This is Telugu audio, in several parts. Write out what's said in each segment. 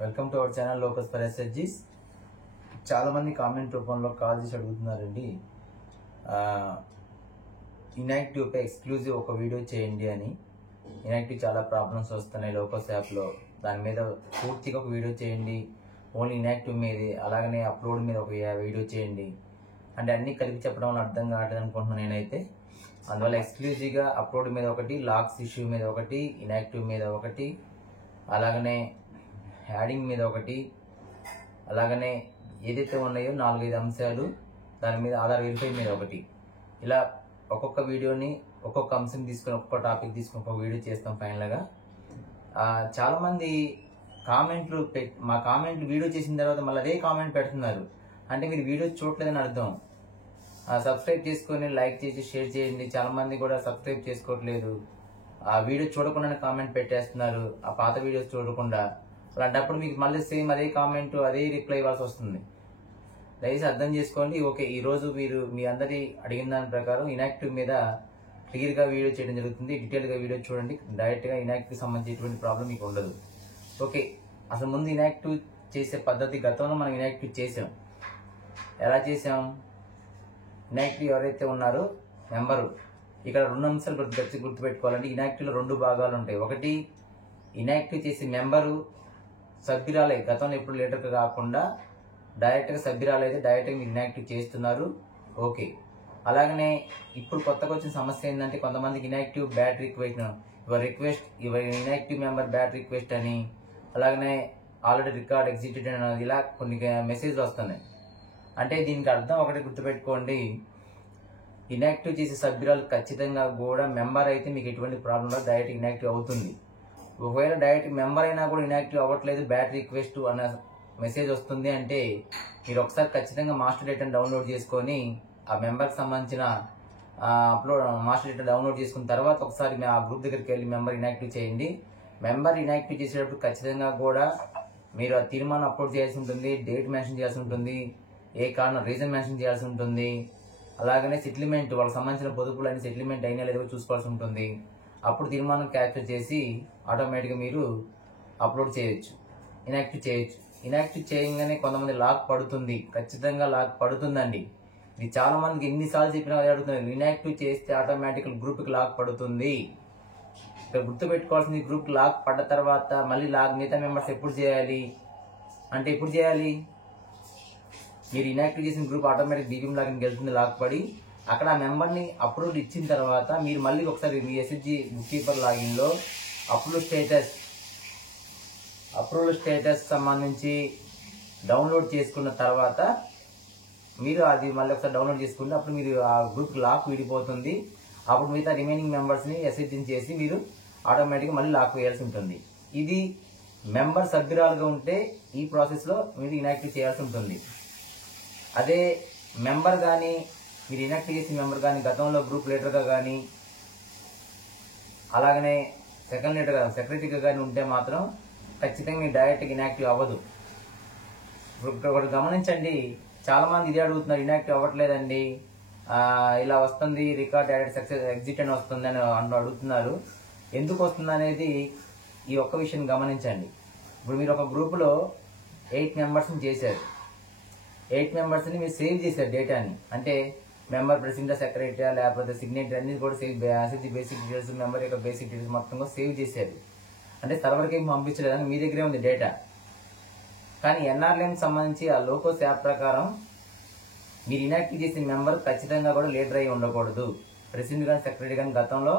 Welcome to our channel locus for ఎస్ఎస్జీస్. చాలా మంది కామెంట్ రూపంలో కాల్ చేసి అడుగుతున్నారండి, ఇన్యాక్టివ్ పై ఎక్స్క్లూజివ్ ఒక వీడియో చేయండి అని. ఇన్యాక్టివ్ చాలా ప్రాబ్లమ్స్ వస్తున్నాయి లోకస్ యాప్లో, దాని మీద పూర్తిగా ఒక వీడియో చేయండి. ఓన్లీ ఇన్యాక్టివ్ మీద అలాగనే అప్లోడ్ మీద ఒక వీడియో చేయండి అంటే అన్నీ కలిపి చెప్పడం వల్ల అర్థం కావట్లేదు అనుకుంటున్నాను నేనైతే. అందువల్ల ఎక్స్క్లూజివ్గా అప్లోడ్ మీద ఒకటి, లాక్స్ ఇష్యూ మీద ఒకటి, ఇన్యాక్టివ్ మీద ఒకటి, అలాగనే యాడింగ్ మీద ఒకటి, అలాగనే ఏదైతే ఉన్నాయో 4-5 అంశాలు దాని మీద ఆధార్ వెరిఫై మీద ఒకటి, ఇలా ఒక్కొక్క వీడియోని ఒక్కొక్క అంశం తీసుకొని ఒక్కొక్క టాపిక్ తీసుకొని ఒక వీడియో చేస్తాం ఫైనల్గా. చాలామంది కామెంట్లు మా కామెంట్లు వీడియో చేసిన తర్వాత మళ్ళీ అదే కామెంట్ పెడుతున్నారు, అంటే మీరు వీడియో చూడలేదని అర్థం. సబ్స్క్రైబ్ చేసుకొని లైక్ చేసి షేర్ చేయండి. చాలామంది కూడా సబ్స్క్రైబ్ చేసుకోవట్లేదు, ఆ వీడియో చూడకుండానే కామెంట్ పెట్టేస్తున్నారు, ఆ పాత వీడియోస్ చూడకుండా. అలాంటప్పుడు మీకు మళ్ళీ సేమ్ అదే కామెంట్ అదే రిప్లై ఇవ్వాల్సి వస్తుంది. దయచేసి అర్థం చేసుకోండి. ఓకే, ఈరోజు మీరు మీ అందరి అడిగిన దాని ప్రకారం ఇన్యాక్టివ్ మీద క్లియర్గా వీడియో చేయడం జరుగుతుంది. డీటెయిల్గా వీడియో చూడండి, డైరెక్ట్గా ఇన్యాక్టివ్ సంబంధించి ఎటువంటి ప్రాబ్లం మీకు ఉండదు. ఓకే, అసలు ముందు ఇన్యాక్టివ్ చేసే పద్ధతి, గతంలో మనం ఇన్యాక్టివ్ చేసాం. ఎలా చేసాం? ఇన్యాక్టివ్ ఎవరైతే ఉన్నారో మెంబరు, ఇక్కడ 2 అంశాలు గుర్తుపెట్టుకోవాలంటే ఇన్యాక్టివ్లో 2 భాగాలు ఉంటాయి. ఒకటి, ఇన్యాక్టివ్ చేసే మెంబరు సభ్యురాలే, గతంలో ఎప్పుడు లీడర్గా కాకుండా డైరెక్ట్గా సభ్యురాలైతే డైరెక్ట్గా మీరు ఇన్యాక్టివ్ చేస్తున్నారు. ఓకే, అలాగనే ఇప్పుడు కొత్తగా వచ్చిన సమస్య ఏంటంటే కొంతమందికి inactive bad request inactive member bad request అని, అలాగనే ఆల్రెడీ రికార్డ్ ఎగ్జిక్యూటెడ్ అని, ఇలా కొన్ని మెసేజ్లు వస్తున్నాయి. అంటే దీనికి అర్థం ఒకటి గుర్తుపెట్టుకోండి, ఇన్యాక్టివ్ చేసే సభ్యురాలు ఖచ్చితంగా కూడా మెంబర్ అయితే మీకు ఎటువంటి ప్రాబ్లం లేదు, డైరెక్ట్ ఇన్యాక్టివ్ అవుతుంది. ఒకవేళ డైరెక్ట్ మెంబర్ అయినా కూడా ఇన్యాక్టివ్ అవ్వట్లేదు, బ్యాడ్ రిక్వెస్ట్ అన్న మెసేజ్ వస్తుంది అంటే మీరు ఒకసారి ఖచ్చితంగా మాస్టర్ డేటాను డౌన్లోడ్ చేసుకొని ఆ మెంబర్కి సంబంధించిన మాస్టర్ డేటా డౌన్లోడ్ చేసుకున్న తర్వాత ఒకసారి ఆ గ్రూప్ దగ్గరికి వెళ్ళి మెంబర్ ఇన్యాక్టివ్ చేయండి. మెంబర్ ఇన్యాక్టివ్ చేసేటప్పుడు ఖచ్చితంగా కూడా మీరు ఆ తీర్మానం అప్లోడ్ చేయాల్సి ఉంటుంది, డేట్ మెన్షన్ చేయాల్సి ఉంటుంది, ఏ కారణం రీజన్ మెన్షన్ చేయాల్సి ఉంటుంది, అలాగనే సెటిల్మెంట్ వాళ్ళకి సంబంధించిన పొదుపులు అన్ని సెటిల్మెంట్ అయినా లేదో చూసుకోవాల్సి ఉంటుంది. అప్పుడు తీర్మానం క్యాప్చర్ చేసి ఆటోమేటిక్గా మీరు అప్లోడ్ చేయొచ్చు, ఇన్యాక్టివ్ చేయొచ్చు. ఇన్యాక్టివ్ చేయగానే కొంతమంది లాక్ పడుతుంది, ఖచ్చితంగా లాక్ పడుతుందండి. ఇది చాలా మందికి ఎన్నిసార్లు చెప్పినా అదే అడుగుతున్నారు, ఇన్యాక్టివ్ చేస్తే ఆటోమేటిక్గా గ్రూప్కి లాక్ పడుతుంది. ఇక్కడ గుర్తుపెట్టుకోవాల్సింది, గ్రూప్కి లాక్ పడ్డ తర్వాత మళ్ళీ మిగతా మెంబర్స్ ఎప్పుడు చేయాలి అంటే, ఎప్పుడు చేయాలి? మీరు ఇన్యాక్టివ్ చేసిన గ్రూప్ ఆటోమేటిక్ డీబీఎం లాగిన్కి వెళ్తుంది, లాక్ పడి అక్కడ ఆ మెంబర్ని అప్రూవల్ ఇచ్చిన తర్వాత మీరు మళ్ళీ ఒకసారి మీ ఎస్ఎస్జీ బుక్ కీపర్ లాగిన్లో అప్రూవల్ స్టేటస్ సంబంధించి డౌన్లోడ్ చేసుకున్న తర్వాత మీరు అది మళ్ళీ ఒకసారి డౌన్లోడ్ చేసుకుంటే అప్పుడు మీరు ఆ గ్రూప్ లాక్ విడిపోతుంది. అప్పుడు మిగతా రిమైనింగ్ మెంబర్స్ని ఎస్ఎస్జీని చేసి మీరు ఆటోమేటిక్గా మళ్ళీ లాక్ వేయాల్సి ఉంటుంది. ఇది మెంబర్ సభ్యురాలుగా ఉంటే ఈ ప్రాసెస్లో మీరు ఇన్యాక్టివ్ చేయాల్సి ఉంటుంది. అదే మెంబర్ కానీ మీరు ఇన్యాక్టివ్ చేసిన మెంబర్ కానీ గతంలో గ్రూప్ లీడర్గా కానీ అలాగనే సెకండ్ లీడర్గా సెక్రటరీగా కానీ ఉంటే మాత్రం ఖచ్చితంగా మీరు డైరెక్ట్గా ఇన్యాక్టివ్ అవ్వదు. ఒకటి గమనించండి, చాలా మంది ఇదే అడుగుతున్నారు, ఇన్యాక్టివ్ అవ్వట్లేదండి, ఇలా వస్తుంది రికార్డ్ యాడెడ్ సక్సెస్ ఎగ్జిట్ అని వస్తుంది అని అడుగుతున్నారు. ఎందుకు వస్తుంది అనేది ఈ ఒక్క విషయం గమనించండి. ఇప్పుడు మీరు ఒక గ్రూపులో 8 మెంబర్స్ని చేశారు, 8 మెంబర్స్ని మీరు సేవ్ చేశారు డేటాని, అంటే మెంబర్ ప్రెసిడెంట్ సెక్రటరీ లేకపోతే సిగ్నేటరీ అన్ని కూడా సేవ్, బేసిక్ డీటెయిల్స్ మెంబర్ యొక్క బేసిక్ డీటెయిల్స్ మొత్తం కూడా సేవ్ చేశారు. అంటే సర్వర్కి ఏం పంపించలేదని మీ దగ్గరే ఉంది డేటా. కానీ ఎన్ఆర్ఎల్ఎం సంబంధించి ఆ లోకోస్ యాప్ ప్రకారం మీరు ఇన్యాక్టివ్ చేసిన మెంబర్ ఖచ్చితంగా కూడా లీడర్ అయి ఉండకూడదు, ప్రెసిడెంట్ కానీ సెక్రటరీ కానీ గతంలో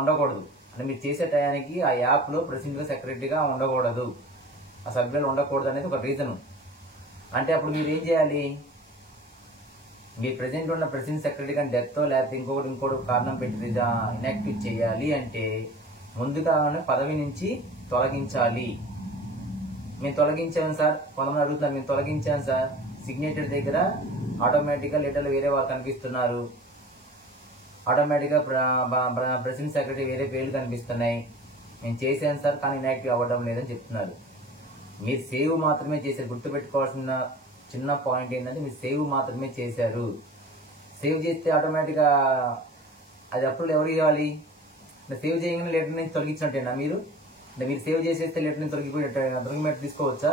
ఉండకూడదు. అంటే మీరు చేసే టయానికి ఆ యాప్లో ప్రెసిడెంట్గా సెక్రటరీగా ఉండకూడదు, ఆ సభ్యులు ఉండకూడదు అనేది ఒక రీజన్. అంటే అప్పుడు మీరు ఏం చేయాలి? మీరు ప్రెసిడెంట్ ఉన్న ప్రెసిడెంట్ సెక్రటరీ కానీ డెత్తో లేకపోతే ఇంకోటి కారణం పెట్టి ఇన్యాక్టివ్ చేయాలి అంటే ముందుగా పదవి నుంచి తొలగించాలి. మేము తొలగించాము సార్, కొంతమంది అడుగుతున్నారు, మేము తొలగించాము సార్, సిగ్నేచర్ దగ్గర ఆటోమేటిక్గా లెటర్లు వేరే వాళ్ళు కనిపిస్తున్నారు, ఆటోమేటిక్గా ప్రెసిడెంట్ సెక్రటరీ వేరే పేర్లు కనిపిస్తున్నాయి, మేము చేసాను సార్ కానీ ఇన్యాక్టివ్ అవ్వడం లేదని చెప్తున్నారు. మీరు సేవ్ మాత్రమే చేశారు. గుర్తుపెట్టుకోవాల్సిన చిన్న పాయింట్ ఏంటంటే మీరు సేవ్ మాత్రమే చేశారు. సేవ్ చేస్తే ఆటోమేటిక్గా అది అప్పుడు ఎవరు ఇవ్వాలి? సేవ్ చేయగానే లెటర్ నుంచి తొలగించినట్టేనా మీరు? అంటే మీరు సేవ్ చేసేస్తే లెటర్ని తొలగిపోయినట్టు తీసుకోవచ్చా?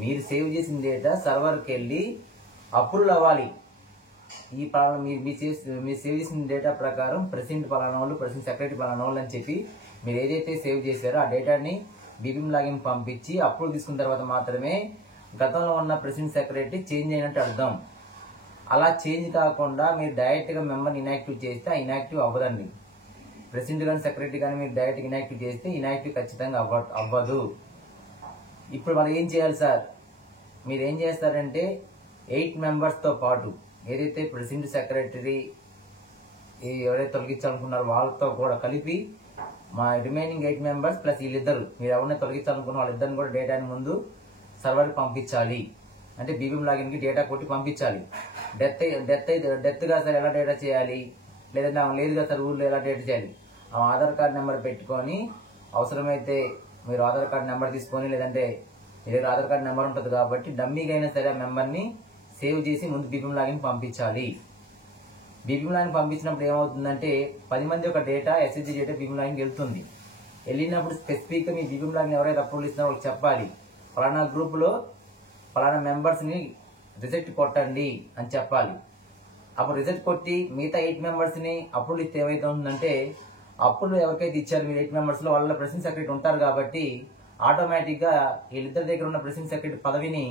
మీరు సేవ్ చేసిన డేటా సర్వర్కి వెళ్ళి అప్రూవల్ అవ్వాలి. ఈ మీరు సేవ్ చేసిన డేటా ప్రకారం ప్రెసిడెంట్ పలానా వాళ్ళు, ప్రెసిడెంట్ సెక్రటరీ పలానా వాళ్ళు అని చెప్పి మీరు ఏదైతే సేవ్ చేశారో ఆ డేటాని బీబీఎం లాగిన్ పంపించి అప్రూవల్ తీసుకున్న తర్వాత మాత్రమే గతంలో ఉన్న ప్రెసిడెంట్ సెక్రటరీ చేంజ్ అయినట్టు అర్థం. అలా చేంజ్ కాకుండా మీరు డైరెక్ట్గా మెంబర్ని ఇన్యాక్టివ్ చేస్తే ఆ ఇన్యాక్టివ్ అవ్వదండి. ప్రెసిడెంట్ కానీ సెక్రటరీ కానీ మీరు డైరెక్ట్గా ఇన్యాక్టివ్ చేస్తే ఇన్యాక్టివ్ ఖచ్చితంగా అవ్వదు. ఇప్పుడు మనం ఏం చేయాలి సార్? మీరు ఏం చేస్తారంటే 8 మెంబర్స్తో పాటు ఏదైతే ప్రెసిడెంట్ సెక్రటరీ ఎవరైతే తొలగించాలనుకున్నారో వాళ్ళతో కూడా కలిపి మా రిమైనింగ్ 8 మెంబర్స్ ప్లస్ వీళ్ళిద్దరు మీరు ఎవరైనా తొలగించాలనుకున్న వాళ్ళిద్దరిని కూడా డేటాని ముందు సర్వర్కి పంపించాలి. అంటే బీబీఎం లాగిన్కి డేటా కొట్టి పంపించాలి. డెత్గా సార్ ఎలా డేటా చేయాలి? లేదంటే లేదు కదా సార్ ఊళ్ళో ఎలా డేటా చేయాలి? ఆ ఆధార్ కార్డ్ నెంబర్ పెట్టుకొని అవసరమైతే మీరు ఆధార్ కార్డ్ నెంబర్ తీసుకొని, లేదంటే మీ దగ్గర ఆధార్ కార్డ్ నెంబర్ ఉంటుంది కాబట్టి డమ్మీగా అయినా సరే ఆ మెంబర్ని సేవ్ చేసి ముందు బీబీఎం లాగిన్ పంపించాలి. బీబీఎం లాగిన్ పంపించినప్పుడు ఏమవుతుందంటే 10 మంది ఒక డేటా ఎస్ఎస్జీ డేటా బీబీఎం లాగిన్కి వెళ్తుంది. వెళ్ళినప్పుడు స్పెసిఫిక్గా మీ బీబీఎం లాగిన్ ఎవరైతే అప్రూవల్ ఇస్తున్నారో వాళ్ళకి చెప్పాలి, ఫలానా గ్రూప్లో ఫలానా మెంబర్స్ని రిజెక్ట్ కొట్టండి అని చెప్పాలి. అప్పుడు రిజెక్ట్ కొట్టి మిగతా 8 మెంబర్స్ని అప్రూవల్ ఇస్తే ఏమైతే ఉంటుందంటే అప్రూవల్ ఎవరికైతే ఇచ్చారు మీరు 8 మెంబర్స్లో వాళ్ళ ప్రెసిడెంట్ సెక్రటరీ ఉంటారు కాబట్టి ఆటోమేటిక్గా వీళ్ళిద్దరి దగ్గర ఉన్న ప్రెసిడెంట్ సెక్రటరీ పదవిని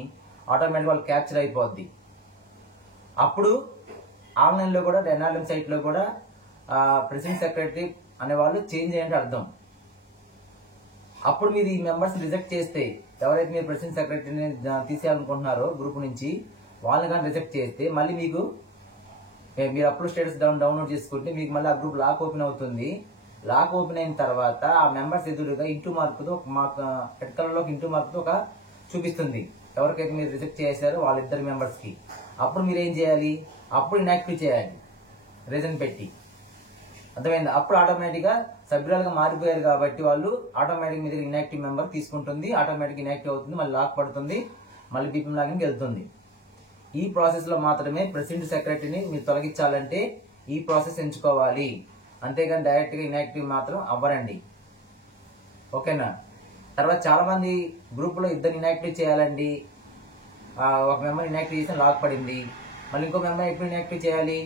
ఆటోమేటిక్గా వాళ్ళు క్యాప్చర్ అయిపోద్ది. అప్పుడు ఆన్లైన్లో కూడా ఎన్ఆర్ఎం సైట్లో కూడా ప్రెసిడెంట్ సెక్రటరీ అనే వాళ్ళు చేంజ్ అయ్యంటే అర్థం. అప్పుడు మీరు ఈ మెంబర్స్ రిజెక్ట్ చేస్తే ఎవరైతే మీరు ప్రెసిడెంట్ సెక్రటరీని తీసేయాలనుకుంటున్నారో గ్రూప్ నుంచి వాళ్ళని కానీ రిజెక్ట్ చేస్తే మళ్ళీ మీకు మీరు అప్రూవ్ స్టేటస్ డౌన్లోడ్ చేసుకుంటే మీకు మళ్ళీ ఆ గ్రూప్ లాక్ ఓపెన్ అవుతుంది. లాక్ ఓపెన్ అయిన తర్వాత ఆ మెంబర్స్ ఎదురుగా ఇంటూ మార్కుతో రెడ్ కలర్లోకి ఇంటూ మార్కుతో ఒక చూపిస్తుంది ఎవరికైతే మీరు రిజెక్ట్ చేశారో వాళ్ళిద్దరు మెంబర్స్కి. అప్పుడు మీరు ఏం చేయాలి? అప్పుడు ఇన్యాక్టివ్ చేయాలి రీజన్ పెట్టి. అర్థమైంది? అప్పుడు ఆటోమేటిక్గా సభ్యులుగా మారిపోయారు కాబట్టి వాళ్ళు ఆటోమేటిక్ మీ దగ్గర ఇన్యాక్టివ్ మెంబర్ తీసుకుంటుంది, ఆటోమేటిక్ ఇన్యాక్టివ్ అవుతుంది, మళ్ళీ లాక్ పడుతుంది, మళ్ళీ బీపీఎం లాగిన్కి వెళ్తుంది. ఈ ప్రాసెస్లో మాత్రమే ప్రెసిడెంట్ సెక్రటరీని మీరు తొలగించాలంటే ఈ ప్రాసెస్ ఎంచుకోవాలి. అంతేగాని డైరెక్ట్గా ఇన్యాక్టివ్ మాత్రం అవ్వరండి. ఓకేనా? తర్వాత చాలా మంది గ్రూప్లో ఇద్దరు ఇన్యాక్టివ్ చేయాలండి. ఒక మెంబర్ ఇన్యాక్టివ్ చేసి లాక్ పడింది, మళ్ళీ ఇంకో మెంబర్ ఎప్పుడు ఇన్యాక్టివ్ చేయాలి?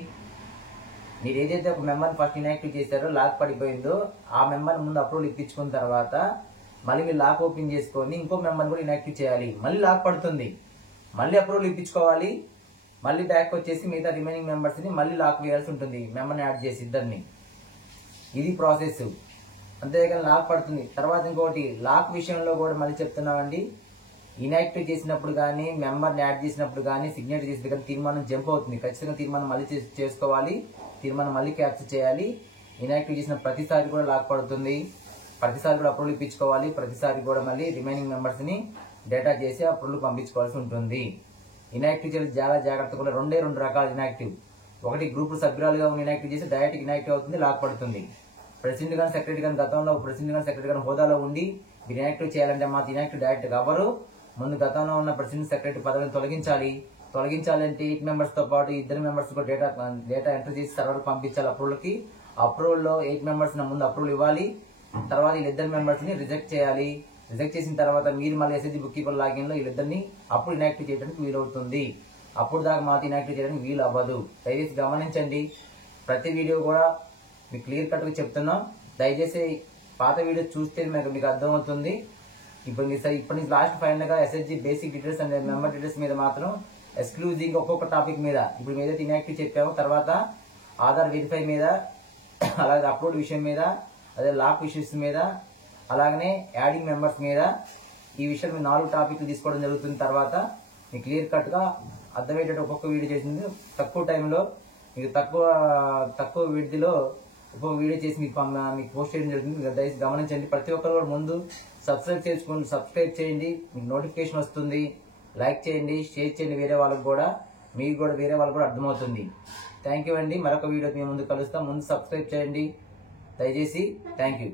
మీరు ఏదైతే ఒక మెంబర్ని ఫస్ట్ ఇన్యాక్టివ్ చేశారో లాక్ పడిపోయిందో ఆ మెంబర్ని ముందు అప్రూవల్ ఇప్పించుకున్న తర్వాత మళ్ళీ మీరు లాక్ ఓపెన్ చేసుకొని ఇంకో మెంబర్ని కూడా ఇన్యాక్టివ్ చేయాలి. మళ్ళీ లాక్ పడుతుంది, మళ్ళీ అప్రూవల్ ఇప్పించుకోవాలి, మళ్ళీ బ్యాక్ వచ్చేసి మిగతా రిమైనింగ్ మెంబర్స్ని మళ్ళీ లాక్ వేయాల్సి ఉంటుంది మెంబర్ని యాడ్ చేసి ఇద్దరిని. ఇది ప్రాసెస్. అంతేగాని లాక్ పడుతుంది. తర్వాత ఇంకోటి లాక్ విషయంలో కూడా మళ్ళీ చెప్తున్నామండి, ఇన్యాక్టివ్ చేసినప్పుడు కానీ మెంబర్ని యాడ్ చేసినప్పుడు కానీ సిగ్నేచర్ చేసినప్పుడు కానీ తీర్మానం జంప్ అవుతుంది. ఖచ్చితంగా తీర్మానం మళ్ళీ చేసుకోవాలి, తీర్మానం మళ్ళీ క్యాప్చర్ చేయాలి. ఇన్యాక్టివ్ చేసిన ప్రతిసారి కూడా లాక్ పడుతుంది, ప్రతిసారి కూడా అప్రూవల్ ఇప్పించుకోవాలి, ప్రతిసారి కూడా మళ్ళీ రిమైనింగ్ మెంబర్స్ని డేటా చేసి అప్రూవల్ పంపించుకోవాల్సి ఉంటుంది. ఇన్యాక్టివ్ చేసి చాలా జాగ్రత్తగా కూడా రెండు రకాల ఇన్యాక్టివ్. ఒకటి గ్రూప్ సభ్యురాలుగా ఉన్న ఇన్యాక్టివ్ చేసి డైరెక్ట్ ఇన్యాక్టివ్ అవుతుంది, లాక్ పడుతుంది. ప్రెసిడెంట్ కానీ సెక్రటరీ కానీ గతంలో ప్రెసిడెంట్ కానీ సెక్రటరీ కానీ హోదాలో ఉండి మీరు ఇన్యాక్టివ్ చేయాలంటే మాత్రం ఇన్యాక్టివ్ డైరెక్ట్గా అవ్వరు. ముందు గతంలో ఉన్న ప్రెసిడెంట్ సెక్రటరీ పదవిని తొలగించాలంటే 8 మెంబర్స్తో పాటు ఇద్దరు మెంబర్స్ కూడా డేటా ఎంటర్ చేసి సర్వర్ పంపించాలి అప్రూవల్కి. అప్రూవల్లో 8 మెంబర్స్ ముందు అప్రూవల్ ఇవ్వాలి, తర్వాత వీళ్ళిద్దరు మెంబర్స్ని రిజెక్ట్ చేయాలి. రిజెక్ట్ చేసిన తర్వాత మీరు మళ్ళీ ఎస్ఎస్జీ బుక్ కీపర్ లాగిన్లో వీళ్ళిద్దరిని అప్పుడు ఇన్యాక్టివ్ చేయడానికి వీలవుతుంది. అప్పుడు దాకా మాత్రం ఇన్యాక్టివ్ చేయడానికి వీలు అవ్వదు. దయచేసి గమనించండి. ప్రతి వీడియో కూడా మీకు క్లియర్ కట్గా చెప్తున్నాం. దయచేసి పాత వీడియో చూస్తే మీకు అర్థమవుతుంది. ఇప్పుడు నుంచి లాస్ట్ ఫైనల్గా SSG basic details and member details మీద మాత్రం ఎక్స్క్లూజివ్ ఒక్కొక్క టాపిక్ మీద ఇప్పుడు ఏదైతే ఇన్యాక్టివ్ చెప్పామో తర్వాత ఆధార్ వెరిఫై మీద, అలాగే అప్లోడ్ విషయం మీద, అదే లాక్ ఇష్యూస్ మీద, అలాగనే యాడింగ్ మెంబర్స్ మీద ఈ విషయం 4 టాపిక్లు తీసుకోవడం జరుగుతుంది. తర్వాత మీకు క్లియర్ కట్గా అర్థమయ్యేటట్టు ఒక్కొక్క వీడియో చేసింది తక్కువ టైంలో మీకు తక్కువ విడిదిలో ఒక్కొక్క వీడియో చేసి మీకు పోస్ట్ చేయడం జరుగుతుంది. దయచేసి గమనించండి. ప్రతి ఒక్కరు కూడా ముందు సబ్స్క్రైబ్ చేయండి, మీకు నోటిఫికేషన్ వస్తుంది. లైక్ చేయండి, షేర్ చేయండి వేరే వాళ్ళకు కూడా, మీకు కూడా వేరే వాళ్ళకు కూడా అర్థమవుతుంది. థ్యాంక్ యూ అండి. మరొక వీడియో మీ ముందు కలుస్తాం. ముందు సబ్స్క్రైబ్ చేయండి దయచేసి. Thank you.